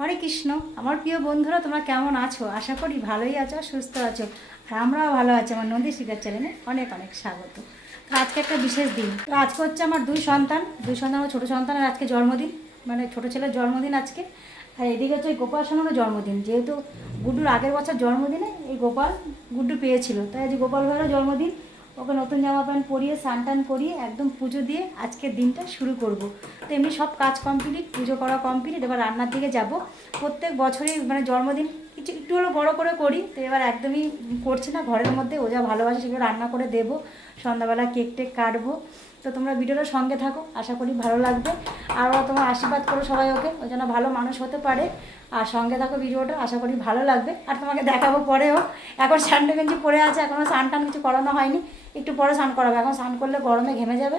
হরে কৃষ্ণ। আমার প্রিয় বন্ধুরা, তোমরা কেমন আছো? আশা করি ভালোই আছো, সুস্থ আছো। আর আমরাও ভালো আছি। আমার নন্দী শিকার চ্যানেলে অনেক অনেক স্বাগত। তো আজকে একটা বিশেষ দিন। তো আজকে হচ্ছে আমার দুই সন্তান আমার ছোটো সন্তানের আজকে জন্মদিন, মানে ছোটো ছেলের জন্মদিন আজকে। আর এদিকে হচ্ছে গোপাল সোনারও জন্মদিন, যেহেতু গুড্ডুর আগের বছর জন্মদিনে এই গোপাল গুড্ডু পেয়েছিল, তাই আজ গোপাল ভাইয়েরও জন্মদিন। ওকে নতুন জামা প্যান্ট পরিয়ে স্নান টান করিয়ে একদম পুজো দিয়ে আজকের দিনটা শুরু করব। তো এমনি সব কাজ কমপ্লিট, পুজো করা কমপ্লিট, এবার রান্নার দিকে যাব। প্রত্যেক বছরই মানে জন্মদিন কিছু একটু হলো বড়ো করে করি, তো এবার একদমই করছি না। ঘরের মধ্যে ও যা ভালোবাসে সেগুলো রান্না করে দেবো, সন্ধ্যাবেলা কেক টেক কাটবো। তো তোমরা ভিডিওটার সঙ্গে থাকো, আশা করি ভালো লাগবে। আর তোমার আশীর্বাদ করো সবাই ওকে, ও যেন ভালো মানুষ হতে পারে। আর সঙ্গে থাকো ভিডিওটা, আশা করি ভালো লাগবে। আর তোমাকে দেখাবো পরেও। এখন স্যান্ডো গেঞ্জি পরে আছে, এখনও স্নান টান কিছু করানো হয়নি, একটু পরে স্নান করাবো। এখন স্নান করলে গরমে ঘেমে যাবে।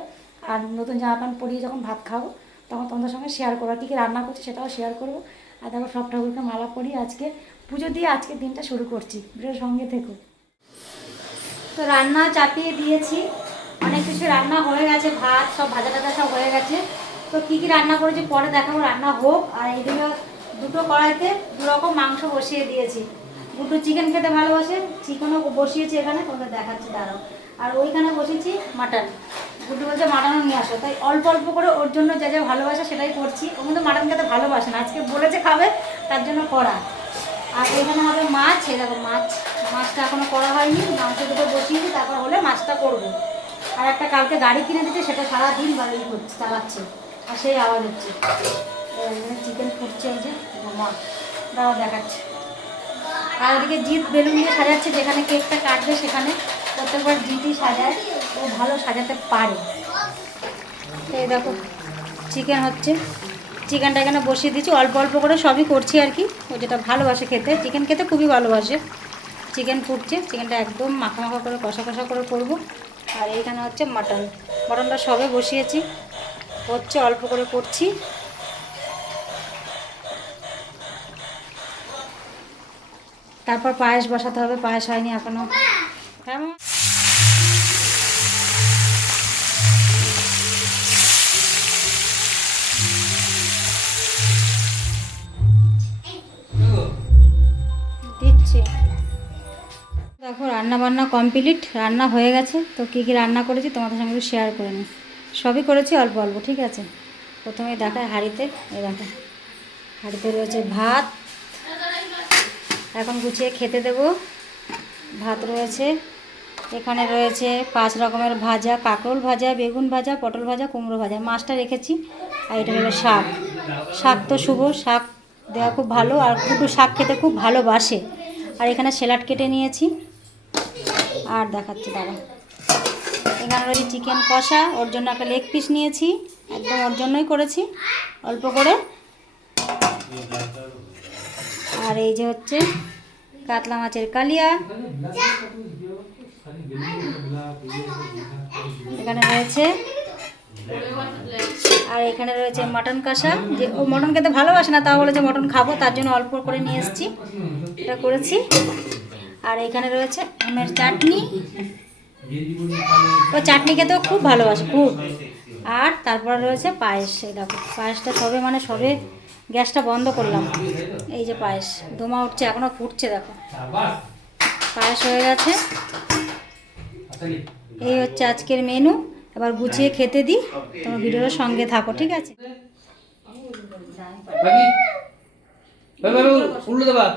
আর নতুন জামা প্যান্ট পরিয়ে যখন ভাত খাবো তখন তোমাদের সঙ্গে শেয়ার করবো, কী কী রান্না করছি সেটাও শেয়ার করবো। আর দেখো সব ঠাকুরকে মালা পরিয়ে আজকে পুজো দিয়ে আজকের দিনটা শুরু করছি। ভিডিওর সঙ্গে থেকো। তো রান্না চাপিয়ে দিয়েছি, অনেক কিছু রান্না হয়ে গেছে, ভাত সব ভাজা টাজা সব হয়ে গেছে। তো কী কী রান্না করেছি পরে দেখাবো, রান্না হোক। আর এইদিকে দুটো কড়াইতে দুরকম মাংস বসিয়ে দিয়েছি। দুটো চিকেন খেতে ভালোবাসে, চিকেনও বসিয়েছি এখানে, তোমাদের দেখাচ্ছি দাঁড়াও। আর ওইখানে বসেছি মাটন। গুড্ডু বলছে মাটনও নিয়ে আসো, তাই অল্প অল্প করে ওর জন্য যা যা ভালোবাসে সেটাই করছি। ও কিন্তু মাটন খেতে ভালোবাসে না, আজকে বলেছে খাবে, তার জন্য করা। আর এখানে হবে মাছ, এই দেখো মাছটা এখনও করা হয়নি, মাংস দুটো বসিয়েছি, তারপর হলে মাছটা করবো। আর একটা কালকে গাড়ি কিনে দিতে, সেটা সারাদিন বাড়ি করছে, চালাচ্ছে, আর সেই আওয়াজ হচ্ছে। চিকেন ফুটছে, ওই যে মাছ দাঁড়াও দেখাচ্ছে। আর ওদিকে জিৎ বেলুন দিয়ে সাজাচ্ছে, যেখানে কেকটা কাটবে সেখানে। প্রত্যেকবার জিতই সাজায়, ও ভালো সাজাতে পারে। এই দেখো চিকেন হচ্ছে, চিকেনটা এখানে বসিয়ে দিচ্ছি, অল্প অল্প করে সবই করছি আর কি। ও যেটা ভালোবাসে খেতে, চিকেন খেতে খুবই ভালোবাসে। চিকেন ফুটছে, চিকেনটা একদম মাখা মাখা করে কষা কষা করে করবো। আর এইখানে হচ্ছে মটনটা সবে বসিয়েছি, হচ্ছে অল্প করে করছি। তারপর পায়েস বসাতে হবে, পায়েস হয়নি এখনো। হ্যাঁ দিচ্ছি। দেখো রান্না বান্না কমপ্লিট, রান্না হয়ে গেছে। তো কী কী রান্না করেছি তোমাদের সঙ্গে একটু শেয়ার করে নিই। সবই করেছি অল্প অল্প, ঠিক আছে। প্রথমে দেখায় হাঁড়িতে, এই দেখো হাঁড়িতে রয়েছে ভাত, এখন গুছিয়ে খেতে দেব। ভাত রয়েছে, এখানে রয়েছে 5 রকমের ভাজা, কাঁকরোল ভাজা, বেগুন ভাজা, পটল ভাজা, কুমড়ো ভাজা, মাছটা রেখেছি। আর এটা হলো শাক। শাক তো শুভ, শাক দেওয়া খুব ভালো, আর কুটু শাক খেতে খুব ভালোবাসে। আর এখানে স্যালাড কেটে নিয়েছি, আর দেখাচ্ছি দাঁড়া। এখানে রয়েছে চিকেন কষা, ওর জন্য একটা লেগ পিস নিয়েছি, একদম ওর জন্যই করেছি অল্প করে। আর এই যে হচ্ছে কাতলা মাছের কালিয়া, এখানে রয়েছে। আর এখানে রয়েছে মটন কষা, যে ও মটন খেতে ভালোবাসে না, তাও বলেছে মটন খাবো, তার জন্য অল্প করে নিয়ে এসেছি, এটা করেছি। আর এখানে রয়েছে আমের চাটনি, ও চাটনি খেতেও খুব ভালোবাসে খুব। আর তারপর রয়েছে পায়েস, এই দেখো পায়েসটা সবে মানে সবে গ্যাসটা বন্ধ করলাম। এই যে পায়েস দমা উঠছে, এখনও ফুটছে, দেখো পায়েস হয়ে গেছে। এই হচ্ছে আজকের মেনু। এবার গুছিয়ে খেতে দিই, তোমার ভিডিওর সঙ্গে থাকো, ঠিক আছে। উল্টো দেবা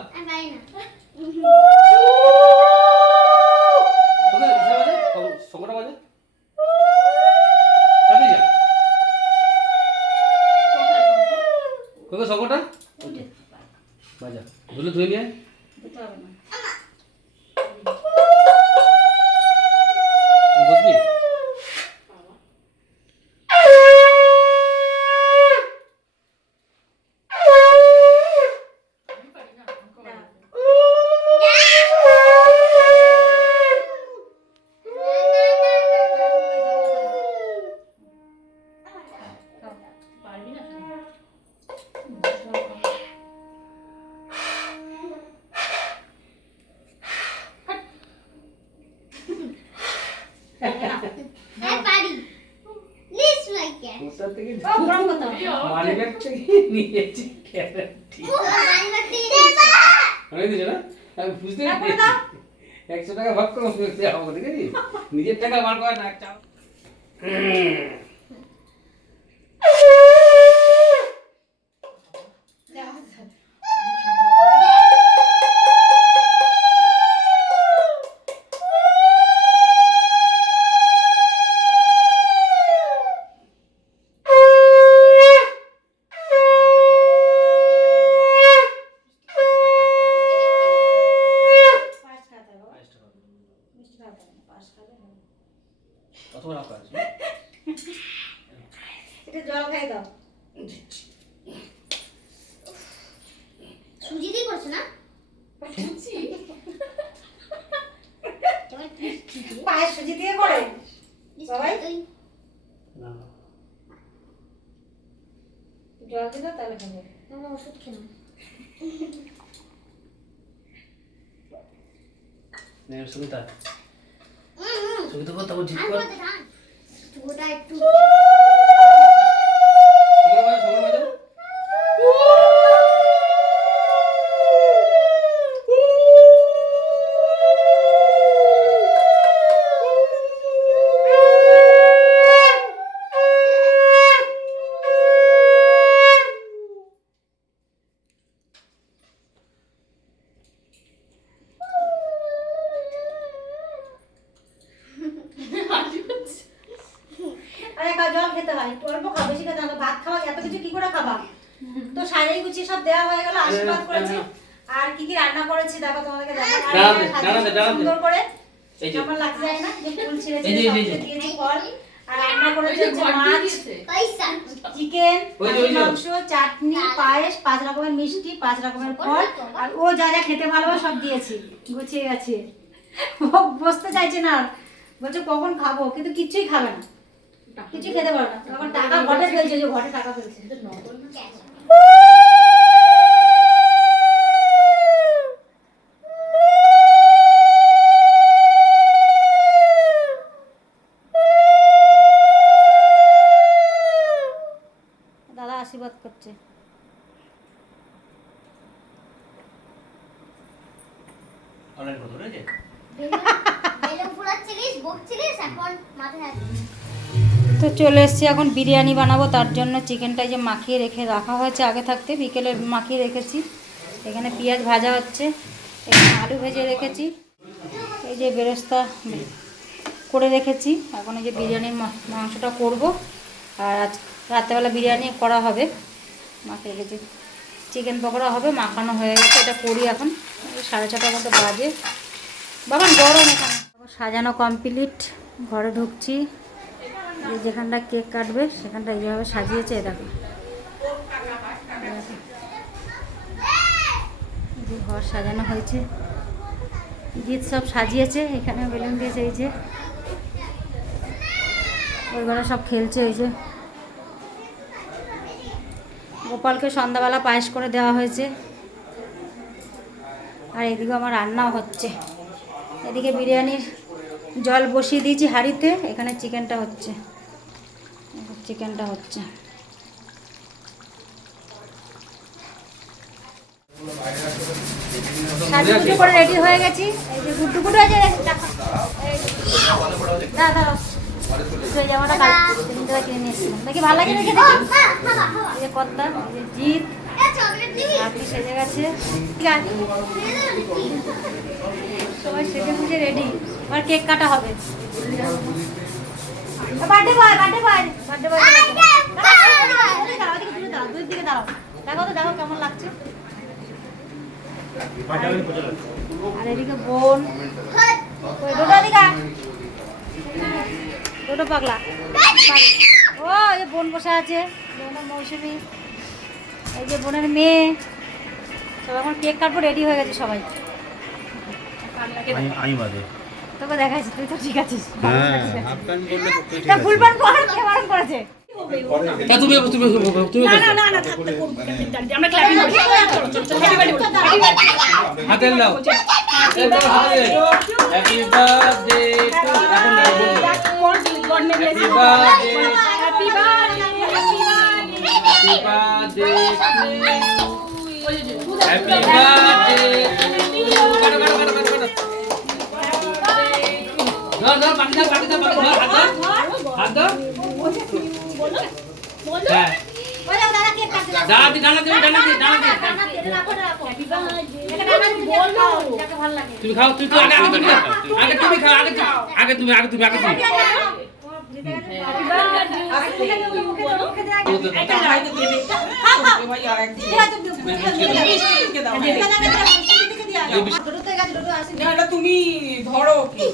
শঙ্করটা বাজা ধুলে ধুয়ে নিয়ে বুঝলি। মানি ব্যাগ থেকে নিয়েছি গ্যারান্টি অনেক দিছে না আমি বুঝতে পারছি 100 টাকা ভাগ করে বলতে হবে দেখেছি নিজের টাকা বার করে না চাও কত রাখা আছে এটা জল খাই দাও সুজি দিয়ে করছ না সুজি পায়ে সুজি দিয়ে করে সবাই না জল দিও তাহলে খাবে আমরা ওষুধ খেলাম নে সুমিতা সুমিতা কত বুঝি আর কর বলতে না ওটা একটু সবার মাঝে আরে জল খেতে হয় একটু অল্প খাও বেশি খেতে না ভাত খাওয়া এত কিছু কি করে খাবা তো সাজাই গুছিয়ে সব দেওয়া হয়ে গেল আশীর্বাদ করেছি আর কি কি রান্না করেছি দেখো তোমাদেরকে দেখাবো সুন্দর করে কেমন লাগছে জানি না যে ফুল ছিঁড়েছি দিয়েছি ফল আর রান্না করেছি হচ্ছে মাছ পয়সা চিকেন মাংস চাটনি পায়েস 5 রকমের মিষ্টি 5 রকমের ফল আর ও যা যা খেতে ভালোবাসে সব দিয়েছি গুছিয়ে গেছে ও বসতে চাইছে না আর বলছে কখন খাবো কিন্তু কিচ্ছুই খাবে না কিছু খেতে পারবে না তখন টাকা ঘটে ফেলছে যে ঘটে টাকা ফেলছে দাদা আশীর্বাদ করছে অনলাইন কত রে বেলুন ফুলাচ্ছিলিস বকছিলিস এখন মাথায় হাত তো চলে এসেছি এখন বিরিয়ানি বানাবো তার জন্য চিকেনটা যে মাখিয়ে রেখে রাখা হয়েছে আগে থাকতে বিকেলে মাখিয়ে রেখেছি এখানে পেঁয়াজ ভাজা হচ্ছে এখানে আলু ভেজে রেখেছি এই যে বেরেস্তা করে রেখেছি এখন এই যে বিরিয়ানির মাংসটা করব আর আজ রাত্রেবেলা বিরিয়ানি করা হবে মাখিয়ে রেখেছি চিকেন পকোড়া হবে মাখানো হয়ে গেছে এটা করি এখন 6:30টার মতো বাজে বাবা গরম এখানে সাজানো কমপ্লিট ঘরে ঢুকছি এই যেখানটা কেক কাটবে সেখানটা এইভাবে সাজিয়েছে দেখো যে ঘর সাজানো হয়েছে গীত সব সাজিয়েছে এখানে বেলুন দিয়েছে এই যে ওই ঘরে সব খেলছে এই যে গোপালকে সন্ধ্যাবেলা পায়েস করে দেওয়া হয়েছে আর এদিকে আমার রান্নাও হচ্ছে এদিকে বিরিয়ানির জল বসিয়ে দিয়েছি হাঁড়িতে এখানে চিকেনটা হচ্ছে সাজুগুজু করে রেডি হয়ে গেছি এই যে গুড্ডু গুড্ডু আছে দাদা জামাটা কিনে নিয়েছিলাম দেখি ভালো লাগে দেখে এই যে কর্তা এই যে জিৎ আপনি সেজে গেছে ঠিক আছে সবাই সেজে বুঝে রেডি আর কেক কাটা হবে বার্থডে বয় দুই দিকে দাঁড়াও দেখো কেমন লাগছে আর এদিকে বোন দুটো পাগলা ও এই বোন বসে আছে বোনের মৌসুমি এই যে বোনের মেয়ে সব এখন কেক কাটবো রেডি হয়ে গেছে সবাই তোকে দেখাচ্ছি তুই তো ঠিক আছিস ফুল প্যান্ট পর কে বারণ করেছে হাতে দাও happy birthday to happy birthday Happy birthday to you. Kato, kato, kato, kato, kato. ধর, ধর, পানি দাও, পানি দাও, পানি দাও, হাত দাও, হাত দাও। হ্যাঁ। ডানা দি, ডানা দি, ডানা দি, ডানা দি। তুমি খাও, তুই তো আগে তুমি খাও, আগে তুমি খাও, আগে তুমি, আগে তুমি, আগে তুমি, আগে তুমি। তুমি ধরো কি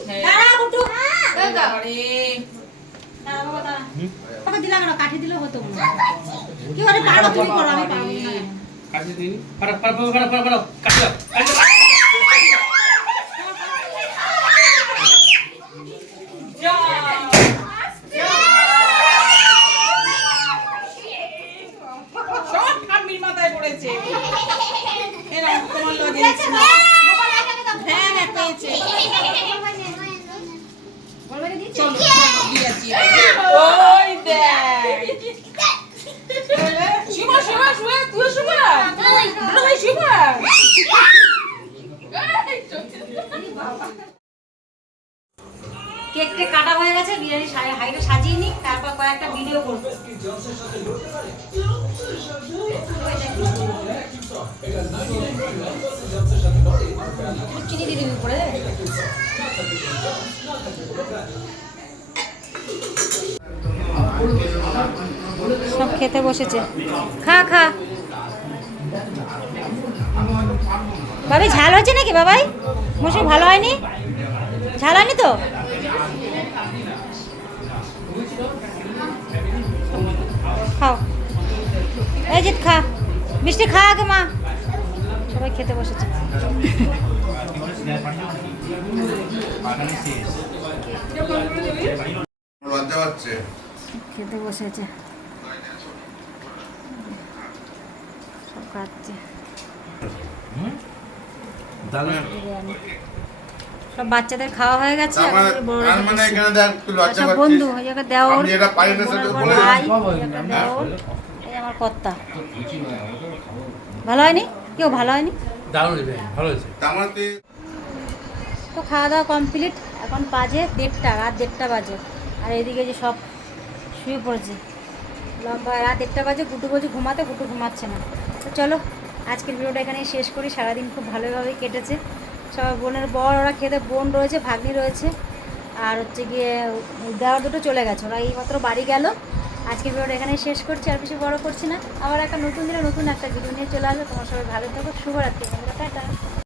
দিলাম না, কাঠি দিলে হতো না। কি করে পারো তুমি করো, আমি পারবো না। কাটি দিন, পাড়া, পাড়া, পাড়া, পাড়া, পাড়া, কাটি দাও, কাটি দাও। সব ঠাম্মির মাথায় পড়েছে। এরা তোমার লজে আছে না? হ্যাঁ হ্যাঁ পেয়েছে। চলো দিয়েছি। ওই দেখ। শিবা শিবা শিবা তুই শিবা। ভাই শিবা। কেকটা কাটা হয়ে গেছে, বিরিয়ানি হাইটা সাজিয়ে নিই, তারপর কয়েকটা ভিডিও করব। চিনি দিয়ে দিবি উপরে। সব খেতে বসেছে, খা খা। বাবাই ঝাল হয়েছে নাকি? বাবাই মশাই ভালো হয়নি? ঝাল হয়নি তো? খাও, এই জিৎ খা, মিষ্টি খা আগে মা। সবাই খেতে বসেছে। লজ্জা পাচ্ছে। খেতে বসেছে, সব খাচ্ছে বিরিয়ানি। সব বাচ্চাদের খাওয়া হয়ে গেছে, তার মানে- এখন বড়রা তার মানে বসেছে। এখানে দেখ তুই লজ্জা সব পাচ্ছিস। বন্ধু, এই জায়গা দেওর, আমি যেটা পারি না সেটা বলে দে। ভাই, এই জায়গা দেওর, এই আমার কর্তা। ভালো হয়নি? কেউ ভালো হয়নি? দারুণ হয়েছে, ভালো হয়েছে। তার মানে তুই তো খাওয়া দাওয়া কমপ্লিট, এখন বাজে 1:30, রাত 1:30 বাজে। আর এদিকে যে সব শুয়ে পড়েছে, লম্বা রাত 1:30 বাজে। গুটু বলছে ঘুমাতে, গুটু ঘুমাচ্ছে না। তো চলো আজকের ভিডিওটা এখানেই শেষ করি। সারাদিন খুব ভালোভাবেই কেটেছে। সবাই বোনের বর, ওরা খেতে, বোন রয়েছে, ভাগ্নি রয়েছে, আর হচ্ছে গিয়ে দেওয়ার দুটো চলে গেছে, ওরা এইমাত্র বাড়ি গেল। আজকের ভিডিওটা এখানেই শেষ করছি, আর বেশি বড় করছি না। আবার একটা নতুন দিনে নতুন একটা ভিডিও নিয়ে চলে আসবে। তোমার সবাই ভালো থাকো, শুভরাত্রি বন্ধুরা, টাটা।